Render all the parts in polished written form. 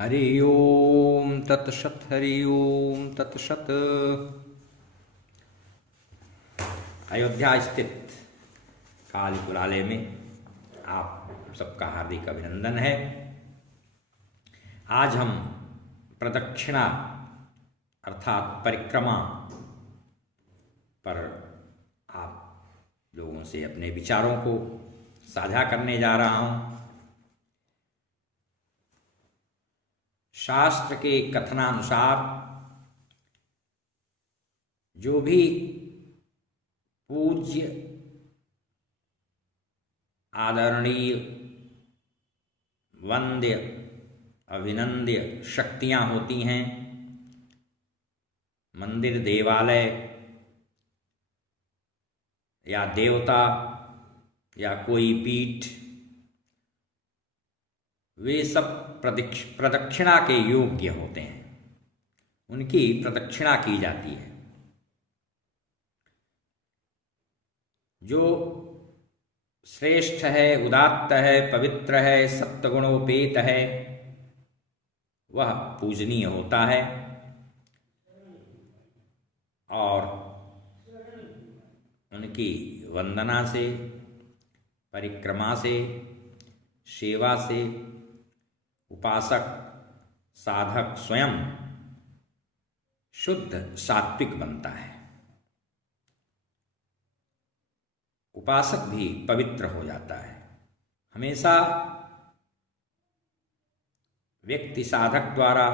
हरि ओम तत्सत। हरि ओम तत्सत। अयोध्या स्थित काली पुरालय में आप सबका हार्दिक अभिनंदन है। आज हम प्रदक्षिणा अर्थात परिक्रमा पर आप लोगों से अपने विचारों को साझा करने जा रहा हूं। शास्त्र के कथनानुसार जो भी पूज्य आदरणीय वंद्य अभिनंद्य शक्तियां होती हैं, मंदिर देवालय या देवता या कोई पीठ, वे सब प्रदक्षिणा के योग्य होते हैं, उनकी प्रदक्षिणा की जाती है। जो श्रेष्ठ है, उदात्त है, पवित्र है, सत्वगुणोपेत है, वह पूजनीय होता है और उनकी वंदना से, परिक्रमा से, सेवा से उपासक साधक स्वयं शुद्ध सात्विक बनता है, उपासक भी पवित्र हो जाता है। हमेशा व्यक्ति साधक द्वारा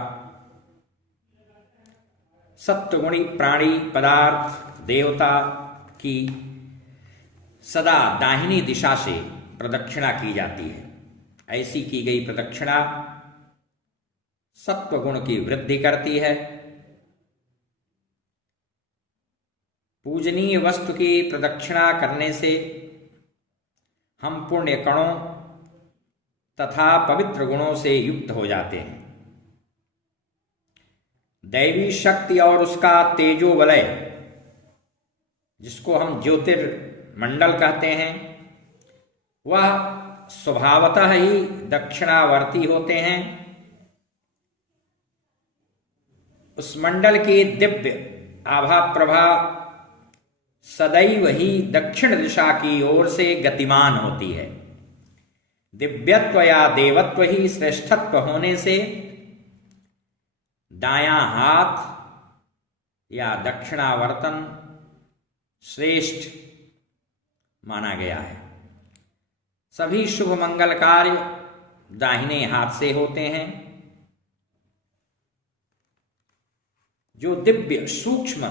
सत्वगुणी प्राणी पदार्थ देवता की सदा दाहिनी दिशा से प्रदक्षिणा की जाती है। ऐसी की गई प्रदक्षिणा सत्वगुण की वृद्धि करती है। पूजनीय वस्तु की प्रदक्षिणा करने से हम पुण्य कणों तथा पवित्र गुणों से युक्त हो जाते हैं। दैवी शक्ति और उसका तेजो वलय, जिसको हम ज्योतिर्मंडल कहते हैं, वह स्वभावतः ही दक्षिणावर्ती होते हैं। उस मंडल की दिव्य आभा प्रभा सदैव ही दक्षिण दिशा की ओर से गतिमान होती है। दिव्यत्व या देवत्व ही श्रेष्ठत्व होने से दायां हाथ या दक्षिणावर्तन श्रेष्ठ माना गया है। सभी शुभ मंगल कार्य दाहिने हाथ से होते हैं। जो दिव्य सूक्ष्म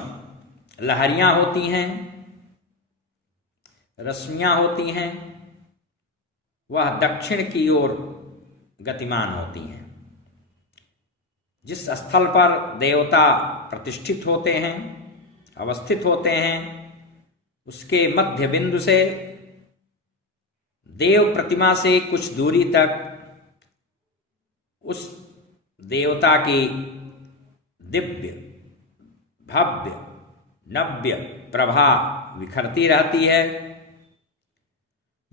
लहरियां होती हैं, रश्मियां होती हैं, वह दक्षिण की ओर गतिमान होती हैं। जिस स्थल पर देवता प्रतिष्ठित होते हैं, अवस्थित होते हैं, उसके मध्य बिंदु से देव प्रतिमा से कुछ दूरी तक उस देवता की दिव्य भव्य नव्य प्रभा विखरती रहती है।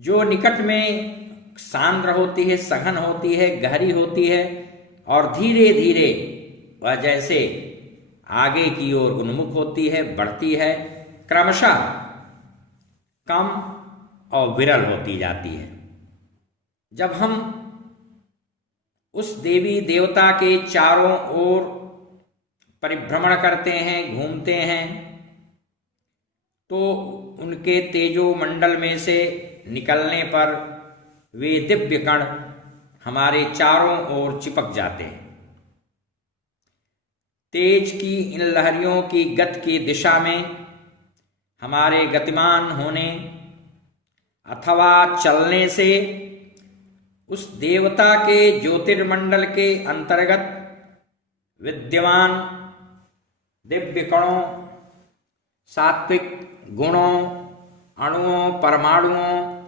जो निकट में सांद्र होती है, सघन होती है, गहरी होती है और धीरे धीरे वह जैसे आगे की ओर उन्मुख होती है, बढ़ती है, क्रमशः कम और विरल होती जाती है। जब हम उस देवी देवता के चारों ओर परिभ्रमण करते हैं, घूमते हैं, तो उनके तेजो मंडल में से निकलने पर वे दिव्य कण हमारे चारों ओर चिपक जाते हैं। तेज की इन लहरियों की गति की दिशा में हमारे गतिमान होने अथवा चलने से उस देवता के ज्योतिर्मंडल के अंतर्गत विद्यमान दिव्य कणों, सात्विक गुणों, अणुओं, परमाणुओं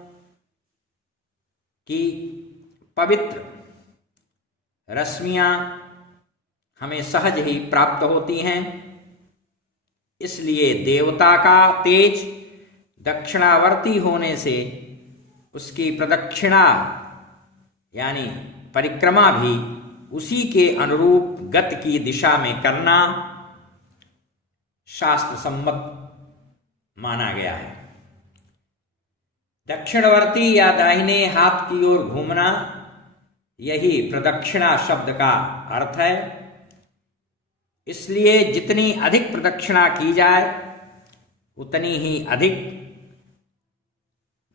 की पवित्र रश्मियां हमें सहज ही प्राप्त होती हैं। इसलिए देवता का तेज दक्षिणावर्ती होने से उसकी प्रदक्षिणा यानी परिक्रमा भी उसी के अनुरूप गति की दिशा में करना शास्त्र सम्मत माना गया है। दक्षिणवर्ती या दाहिने हाथ की ओर घूमना, यही प्रदक्षिणा शब्द का अर्थ है। इसलिए जितनी अधिक प्रदक्षिणा की जाए उतनी ही अधिक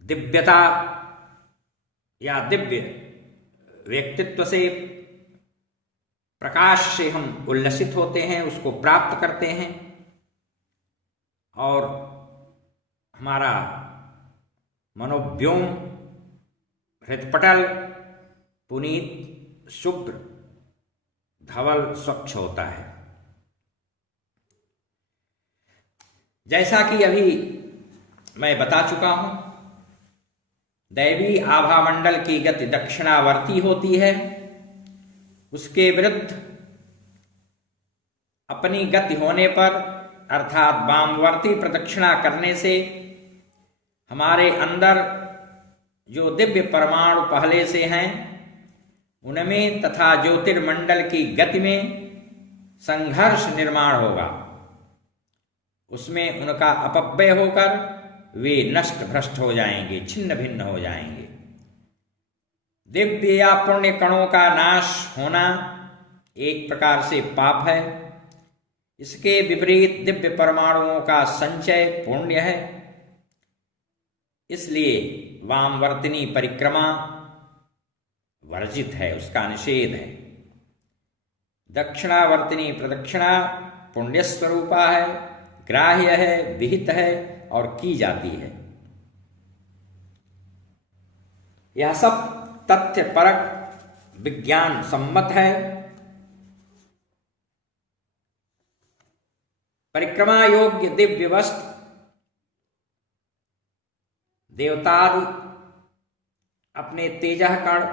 दिव्यता या दिव्य व्यक्तित्व से, प्रकाश से हम उल्लसित होते हैं, उसको प्राप्त करते हैं और हमारा मनोव्योम, हृदपटल पुनीत, शुभ्र, धवल, स्वच्छ होता है। जैसा कि अभी मैं बता चुका हूं, दैवी आभामंडल की गति दक्षिणावर्ती होती है। उसके विरुद्ध अपनी गति होने पर अर्थात वामवर्ती प्रदक्षिणा करने से हमारे अंदर जो दिव्य परमाणु पहले से हैं उनमें तथा ज्योतिर्मंडल की गति में संघर्ष निर्माण होगा। उसमें उनका अपव्यय होकर वे नष्ट भ्रष्ट हो जाएंगे, छिन्न भिन्न हो जाएंगे। दिव्य या पुण्य कणों का नाश होना एक प्रकार से पाप है। इसके विपरीत दिव्य परमाणुओं का संचय पुण्य है। इसलिए वामवर्तिनी परिक्रमा वर्जित है, उसका निषेध है। दक्षिणावर्तिनी प्रदक्षिणा पुण्य स्वरूपा है, ग्राह्य है, विहित है और की जाती है। यह सब तथ्य परक विज्ञान सम्मत है। परिक्रमा योग्य दिव्य वस्त्र देवतादि अपने तेजः कण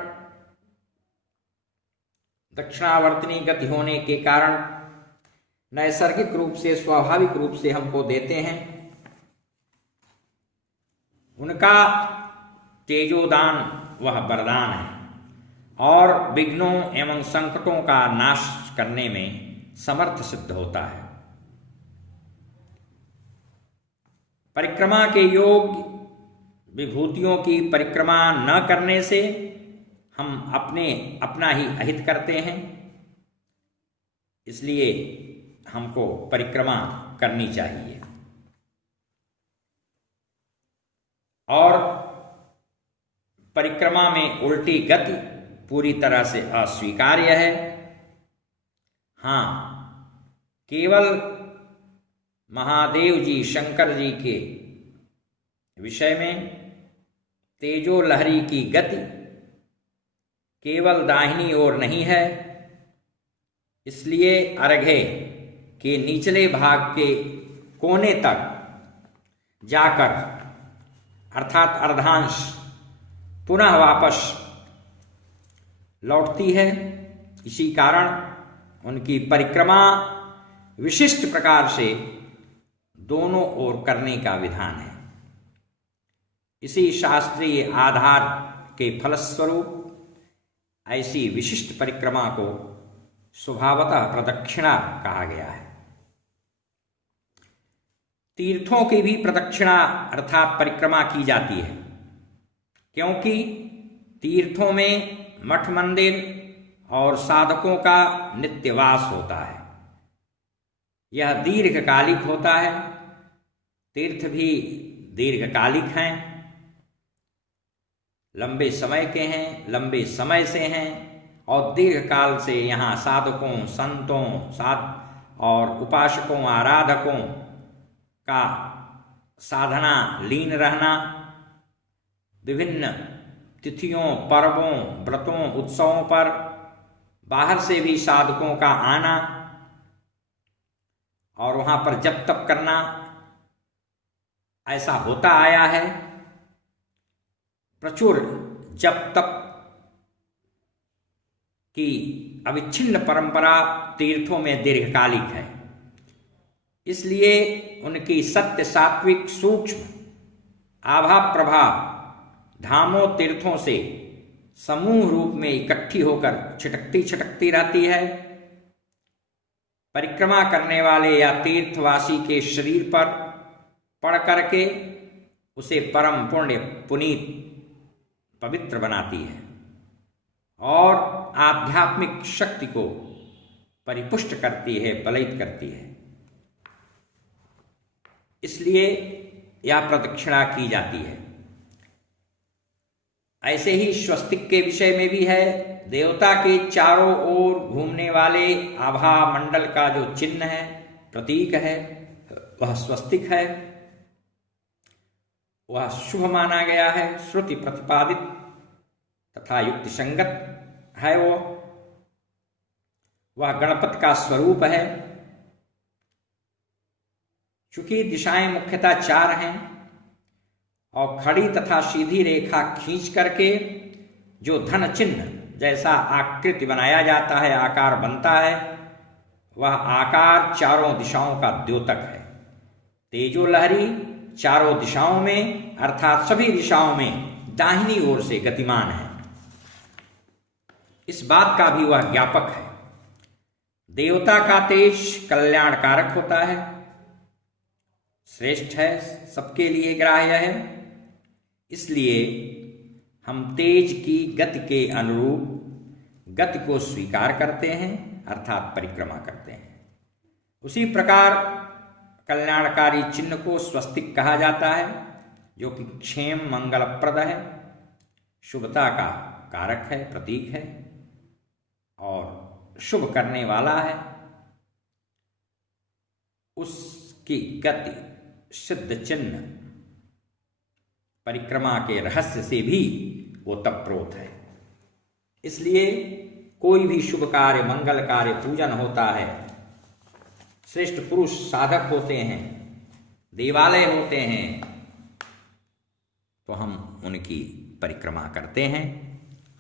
दक्षिणावर्तनी गति होने के कारण नैसर्गिक रूप से, स्वाभाविक रूप से हमको देते हैं। उनका तेजोदान वह वरदान है और विघ्नों एवं संकटों का नाश करने में समर्थ सिद्ध होता है। परिक्रमा के योग विभूतियों की परिक्रमा न करने से हम अपना ही अहित करते हैं। इसलिए हमको परिक्रमा करनी चाहिए। और परिक्रमा में उल्टी गति पूरी तरह से अस्वीकार्य है। हाँ, केवल महादेव जी, शंकर जी के विषय में तेजो लहरी की गति केवल दाहिनी ओर नहीं है। इसलिए अर्घ्य के निचले भाग के कोने तक जाकर अर्थात अर्धांश पुनः वापस लौटती है। इसी कारण उनकी परिक्रमा विशिष्ट प्रकार से दोनों ओर करने का विधान है। इसी शास्त्रीय आधार के फलस्वरूप ऐसी विशिष्ट परिक्रमा को स्वभावतः प्रदक्षिणा कहा गया है। तीर्थों की भी प्रदक्षिणा अर्थात परिक्रमा की जाती है, क्योंकि तीर्थों में मठ मंदिर और साधकों का नित्यवास होता है। यह दीर्घकालिक होता है। तीर्थ भी दीर्घकालिक हैं, लंबे समय के हैं, लंबे समय से हैं और दीर्घकाल से यहाँ साधकों, संतों, और उपासकों, आराधकों का साधना लीन रहना, विभिन्न तिथियों, पर्वों, व्रतों, उत्सवों पर बाहर से भी साधकों का आना और वहाँ पर जप तप करना, ऐसा होता आया है। प्रचुर जप तप की अविच्छिन्न परंपरा तीर्थों में दीर्घकालिक है। इसलिए उनकी सत्य, सात्विक, सूक्ष्म आभा प्रभा धामों, तीर्थों से समूह रूप में इकट्ठी होकर छिटकती छिटकती रहती है। परिक्रमा करने वाले या तीर्थवासी के शरीर पर पड़ करके उसे परम पुण्य पुनीत पवित्र बनाती है और आध्यात्मिक शक्ति को परिपुष्ट करती है, बलित करती है। इसलिए यह प्रदक्षिणा की जाती है। ऐसे ही स्वस्तिक के विषय में भी है। देवता के चारों ओर घूमने वाले आभा मंडल का जो चिन्ह है, प्रतीक है, वह स्वस्तिक है। वह शुभ माना गया है, श्रुति प्रतिपादित तथा युक्ति संगत है। वह गणपति का स्वरूप है। चूंकि दिशाएं मुख्यतः 4 हैं और खड़ी तथा सीधी रेखा खींच करके जो धन चिन्ह जैसा आकृति बनाया जाता है, आकार बनता है, वह आकार चारों दिशाओं का द्योतक है। तेजो लहरी चारों दिशाओं में अर्थात सभी दिशाओं में दाहिनी ओर से गतिमान है। इस बात का भी वह ज्ञापक है। देवता का तेज कल्याणकारक होता है, श्रेष्ठ है, सबके लिए ग्राह्य है। इसलिए हम तेज की गति के अनुरूप गति को स्वीकार करते हैं अर्थात परिक्रमा करते हैं। उसी प्रकार कल्याणकारी चिन्ह को स्वस्तिक कहा जाता है, जो कि क्षेम मंगलप्रद है, शुभता का कारक है, प्रतीक है और शुभ करने वाला है। उसकी गति सिद्ध चिन्ह परिक्रमा के रहस्य से भी ओतप्रोत है। इसलिए कोई भी शुभ कार्य, मंगल कार्य, पूजन होता है, श्रेष्ठ पुरुष साधक होते हैं, देवालय होते हैं, तो हम उनकी परिक्रमा करते हैं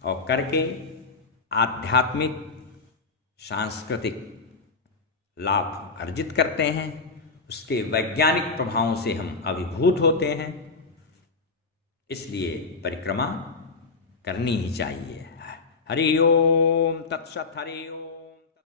और करके आध्यात्मिक सांस्कृतिक लाभ अर्जित करते हैं। उसके वैज्ञानिक प्रभावों से हम अभिभूत होते हैं। इसलिए परिक्रमा करनी ही चाहिए। हरि ओम तत्सत। हरि ओम।